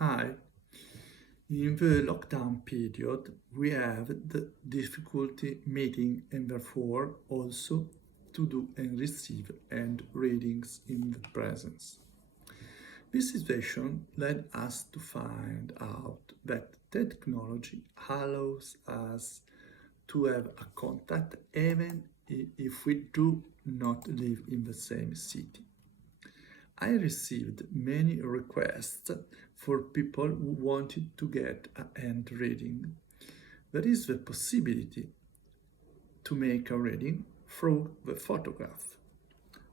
Hi. In the lockdown period, we have the difficulty meeting and therefore also to do and receive and readings in the presence. This situation led us to find out that technology allows us to have a contact even if we do not live in the same city. I received many requests for people who wanted to get a hand reading. There is the possibility to make a reading through the photograph.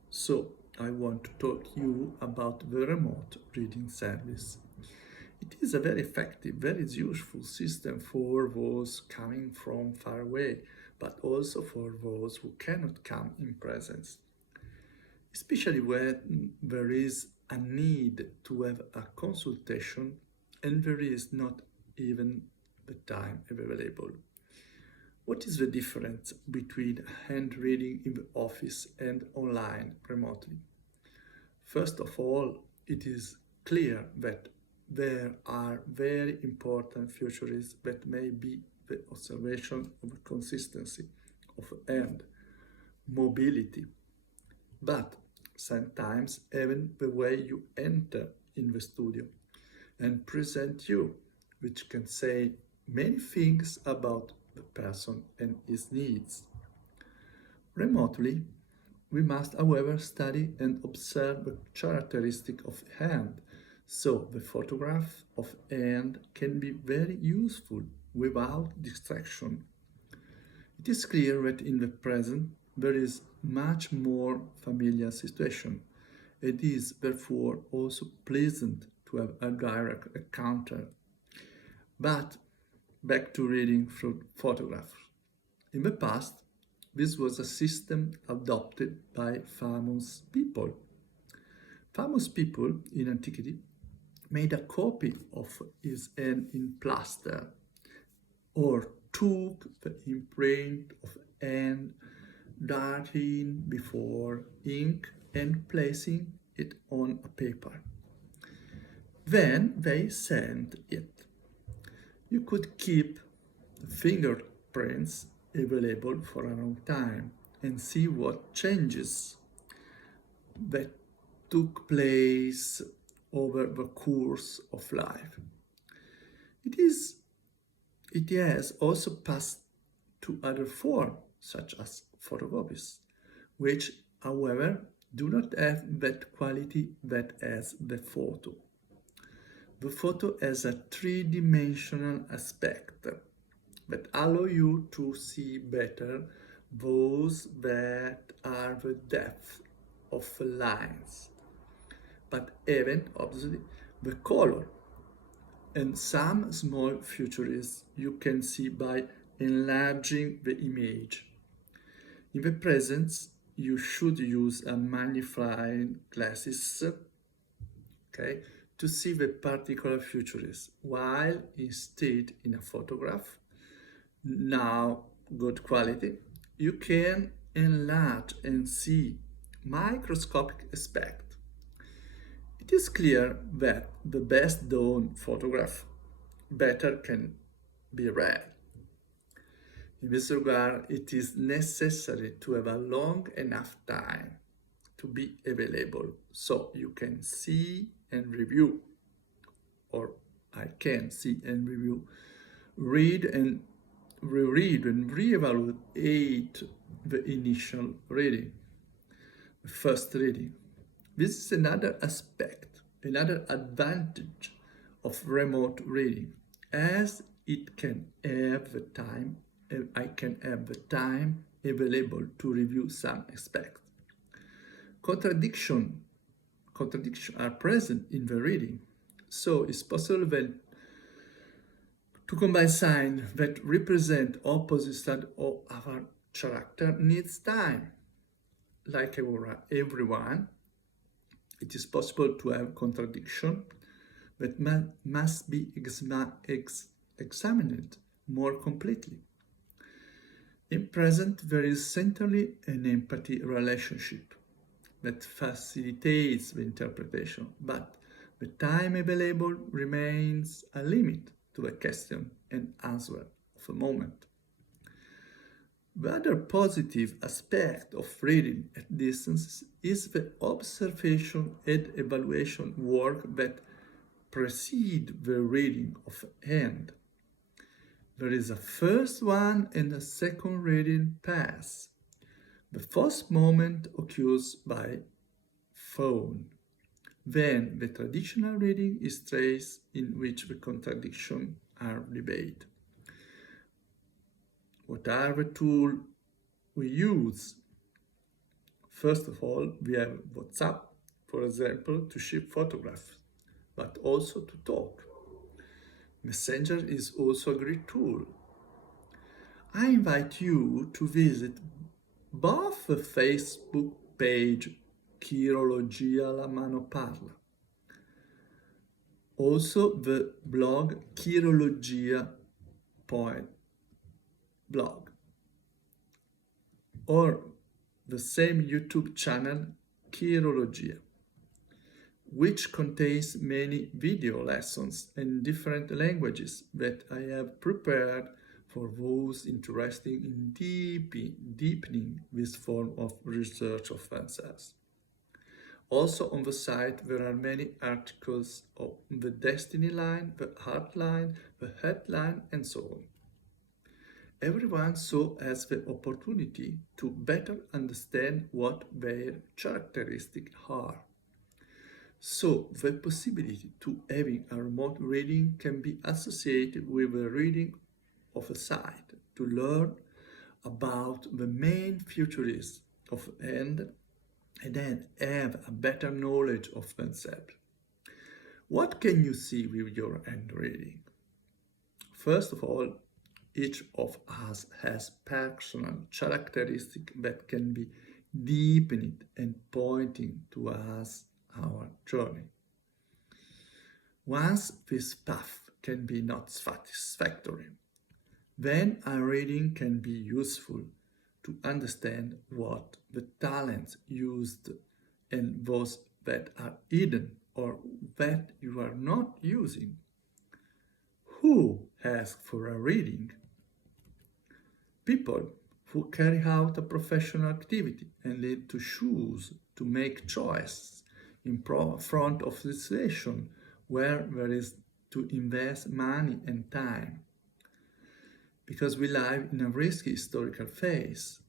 So I want to talk to you about the remote reading service. It is a very effective, very useful system for those coming from far away, but also for those who cannot come in presence, especially when there is a need to have a consultation and there is not even the time available. What is the difference between hand reading in the office and online remotely? First of all, it is clear that there are very important features that may be the observation of consistency of hand, mobility, but sometimes even the way you enter in the studio and present you, which can say many things about the person and his needs. Remotely, we must, however, study and observe the characteristic of hand, so the photograph of hand can be very useful without distraction. It is clear that in the present there is much more familiar situation. It is therefore also pleasant to have a direct encounter. But back to reading through photographs. In the past, this was a system adopted by famous people. Famous people in antiquity made a copy of his hand in plaster or took the imprint of hand darting before ink and placing it on a paper. Then they sent it. You could keep the fingerprints available for a long time and see what changes that took place over the course of life. It is it has also passed to other forms such as photocopies, which however do not have that quality that has the photo. The photo has a three-dimensional aspect that allow you to see better those that are the depth of the lines, but even obviously the color and some small features you can see by enlarging the image. In the present, you should use a magnifying glasses, okay, to see the particular features, while instead in a photograph, now good quality, you can enlarge and see microscopic aspect. It is clear that the best done photograph better can be read. In this regard, it is necessary to have a long enough time to be available so you can see and review, or I can see and review, read and reread and reevaluate the initial reading, the first reading. This is another aspect, another advantage of remote reading, as it can have the time, I can have the time available to review some aspects. Contradictions are present in the reading, so it's possible that to combine signs that represent opposite sides of our character needs time. Like everyone, it is possible to have contradiction that must be examined more completely. In present, there is certainly an empathy relationship that facilitates the interpretation, but The time available remains a limit to the question and answer of a moment. The other positive aspect of reading at distance is the observation and evaluation work that precede the reading of hand. There is a first one and a second reading pass. The first moment occurs by phone. Then the traditional reading is traced in which the contradictions are debated. What are the tools we use? First of all, we have WhatsApp, for example, to share photographs, but also to talk. Messenger is also a great tool. I invite you to visit both the Facebook page Chirologia la mano parla, also the blog Chirologia.blog, or the same YouTube channel Chirologia, which contains many video lessons in different languages that I have prepared for those interested in deepening this form of research of themselves. Also on the site there are many articles on the destiny line, the heart line, the head line, and so on. Everyone so has the opportunity to better understand what their characteristics are. So the possibility to having a remote reading can be associated with the reading of a site to learn about the main features of hand and then have a better knowledge of themselves. What can you see with your hand reading? First of all, each of us has personal characteristics that can be deepened and pointing to us our journey. Once this path can be not satisfactory, then our reading can be useful to understand what the talents used and those that are hidden or that you are not using. Who asks for a reading? People who carry out a professional activity and need to choose to make choices in front of the situation where there is to invest money and time. Because we live in a risky historical phase,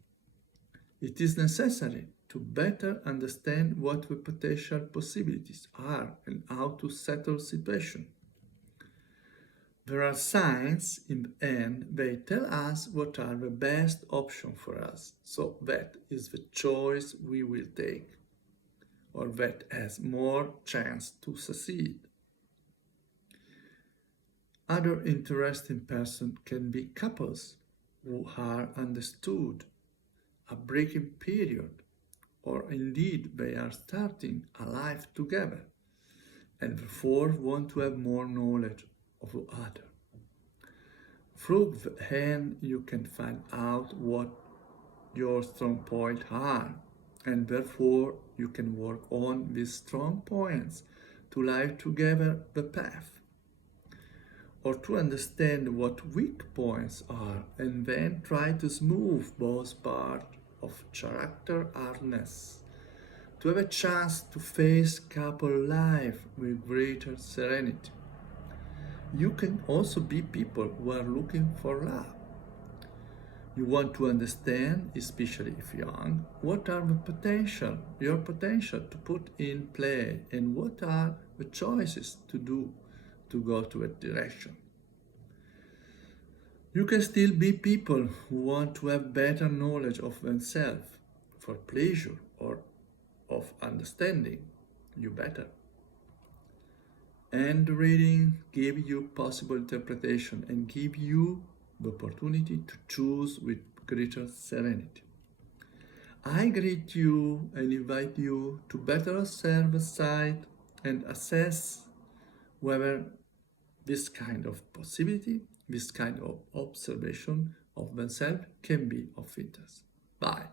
it is necessary to better understand what the potential possibilities are and how to settle situation. There are signs in the end they tell us what are the best options for us, so that is the choice we will take, or that has more chance to succeed. Other interesting persons can be couples who are understood, a breaking period, or indeed they are starting a life together and therefore want to have more knowledge of the other. Through the hand you can find out what your strong points are, and therefore you can work on these strong points to live together the path, or to understand what weak points are and then try to smooth both parts of character hardness, to have a chance to face couple life with greater serenity. You can also be people who are looking for love. You want to understand, especially if young, what are your potential to put in play, and what are the choices to do to go to a direction. You can still be people who want to have better knowledge of themselves for pleasure or of understanding you better. And reading give you possible interpretation and give you the opportunity to choose with greater serenity. I greet you and invite you to better observe the site and assess whether this kind of possibility, this kind of observation of themselves can be of interest. Bye.